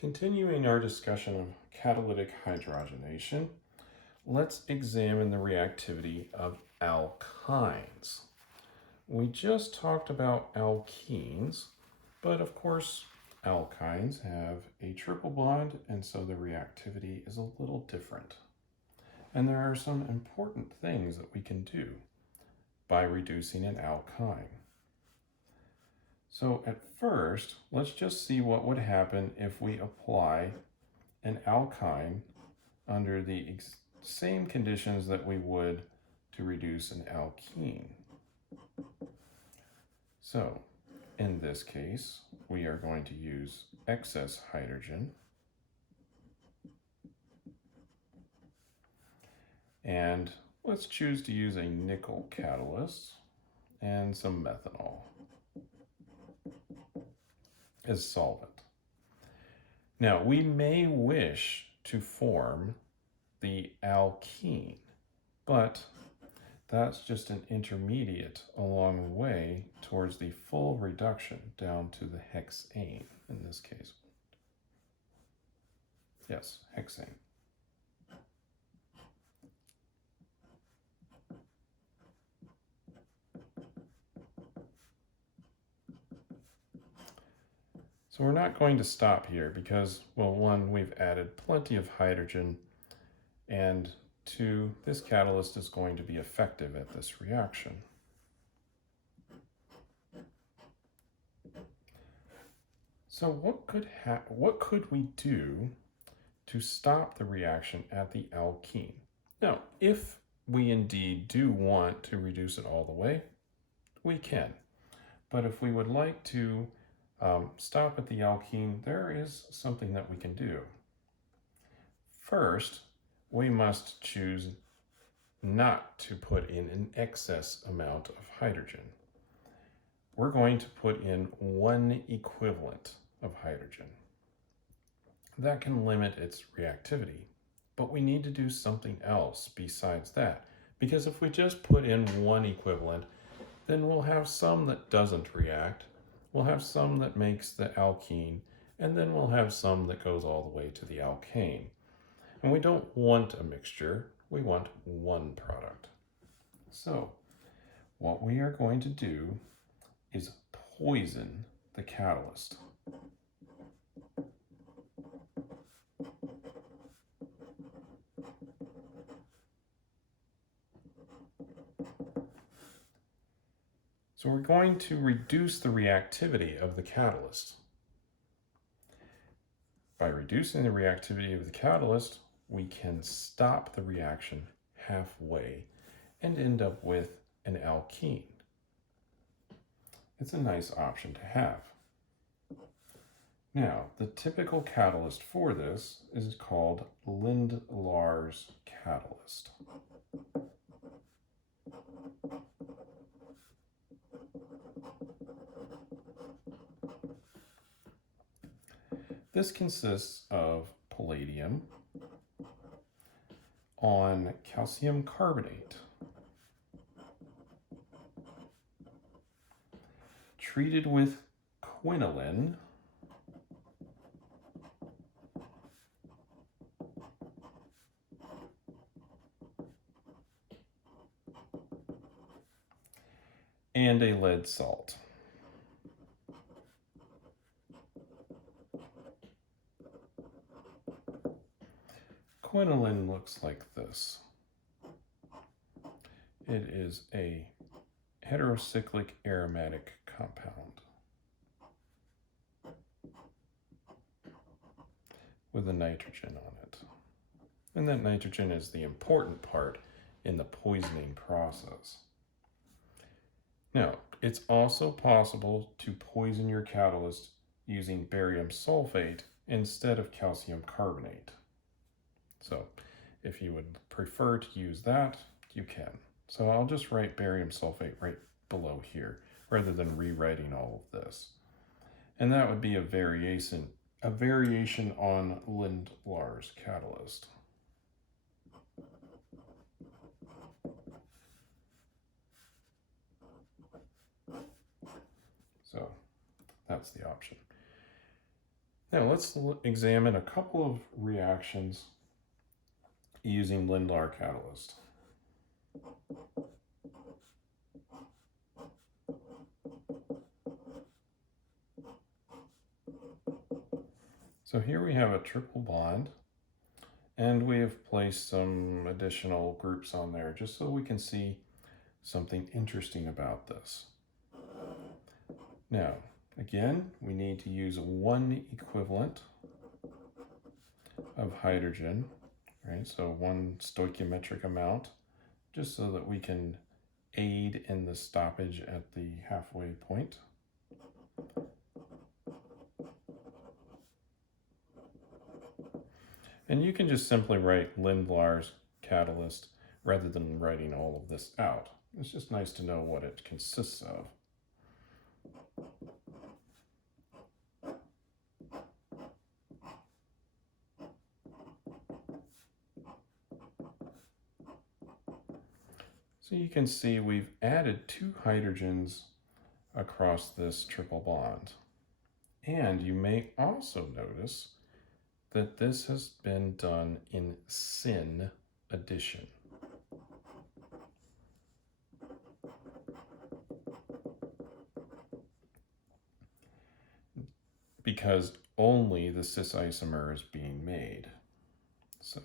Continuing our discussion of catalytic hydrogenation, let's examine the reactivity of alkynes. We just talked about alkenes, but of course alkynes have a triple bond, and so the reactivity is a little different. And there are some important things that we can do by reducing an alkyne. So at first, let's just see what would happen if we apply an alkyne under the same conditions that we would to reduce an alkene. So in this case, we are going to use excess hydrogen and let's choose to use a nickel catalyst and some methanol as solvent. Now, we may wish to form the alkene, but that's just an intermediate along the way towards the full reduction down to the hexane in this case. Yes, hexane. So we're not going to stop here because, well, one, we've added plenty of hydrogen, and two, this catalyst is going to be effective at this reaction. So what could we do to stop the reaction at the alkene? Now, if we indeed do want to reduce it all the way, we can. But if we would like to stop at the alkene, there is something that we can do. First, we must choose not to put in an excess amount of hydrogen. We're going to put in one equivalent of hydrogen. That can limit its reactivity, but we need to do something else besides that, because if we just put in one equivalent, then we'll have some that doesn't react, we'll have some that makes the alkene, and then we'll have some that goes all the way to the alkane. And we don't want a mixture, we want one product. So what we are going to do is poison the catalyst. So we're going to reduce the reactivity of the catalyst. By reducing the reactivity of the catalyst, we can stop the reaction halfway and end up with an alkene. It's a nice option to have. Now, the typical catalyst for this is called Lindlar's catalyst. This consists of palladium on calcium carbonate, treated with quinoline, and a lead salt. Quinoline looks like this. It is a heterocyclic aromatic compound with a nitrogen on it. And that nitrogen is the important part in the poisoning process. Now, it's also possible to poison your catalyst using barium sulfate instead of calcium carbonate. So if you would prefer to use that, you can. So I'll just write barium sulfate right below here rather than rewriting all of this. And that would be a variation on Lindlar's catalyst. So that's the option. Now let's examine a couple of reactions using Lindlar catalyst. So here we have a triple bond, and we have placed some additional groups on there just so we can see something interesting about this. Now, again, we need to use one equivalent of hydrogen, right? So one stoichiometric amount, just so that we can aid in the stoppage at the halfway point. And you can just simply write Lindlar's catalyst rather than writing all of this out. It's just nice to know what it consists of. So you can see we've added 2 hydrogens across this triple bond. And you may also notice that this has been done in syn addition. Because only the cis isomer is being made. So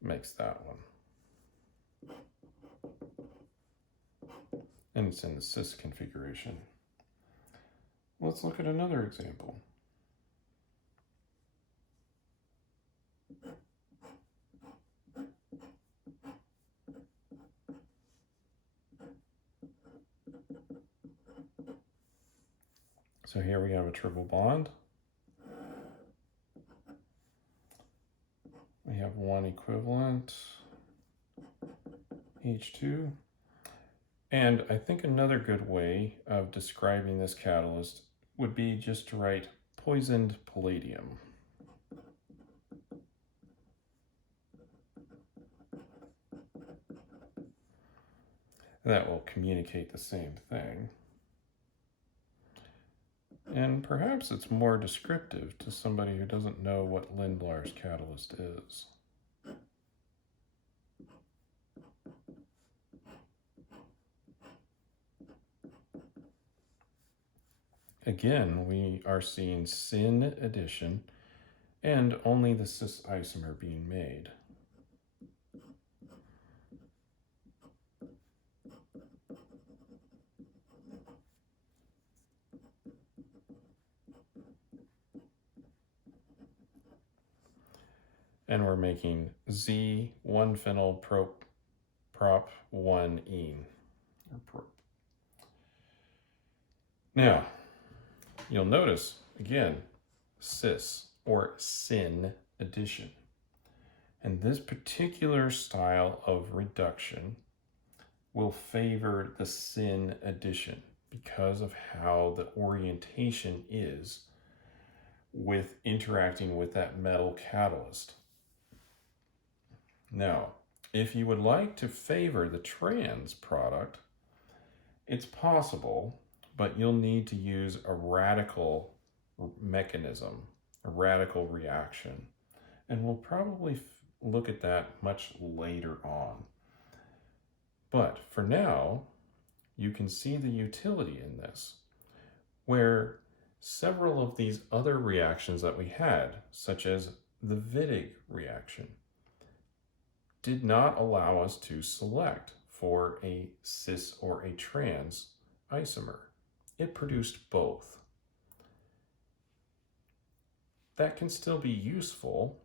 makes that one. And it's in the cis configuration. Let's look at another example. So here we have a triple bond. We have one equivalent, H2. And I think another good way of describing this catalyst would be just to write poisoned palladium. That will communicate the same thing. And perhaps it's more descriptive to somebody who doesn't know what Lindlar's catalyst is. Again, we are seeing syn addition and only the cis isomer being made. And we're making Z 1-phenyl prop 1-ene. Now, you'll notice, again, cis or syn addition. And this particular style of reduction will favor the syn addition because of how the orientation is with interacting with that metal catalyst. Now, if you would like to favor the trans product, it's possible, but you'll need to use a radical mechanism, a radical reaction. And we'll probably look at that much later on. But for now, you can see the utility in this, where several of these other reactions that we had, such as the Wittig reaction, did not allow us to select for a cis or a trans isomer. It produced both. That can still be useful,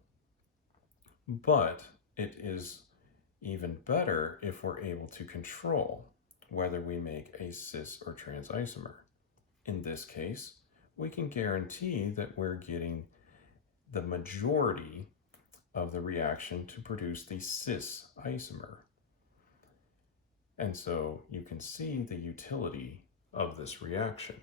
but it is even better if we're able to control whether we make a cis or trans isomer. In this case, we can guarantee that we're getting the majority of the reaction to produce the cis isomer. And so you can see the utility of this reaction.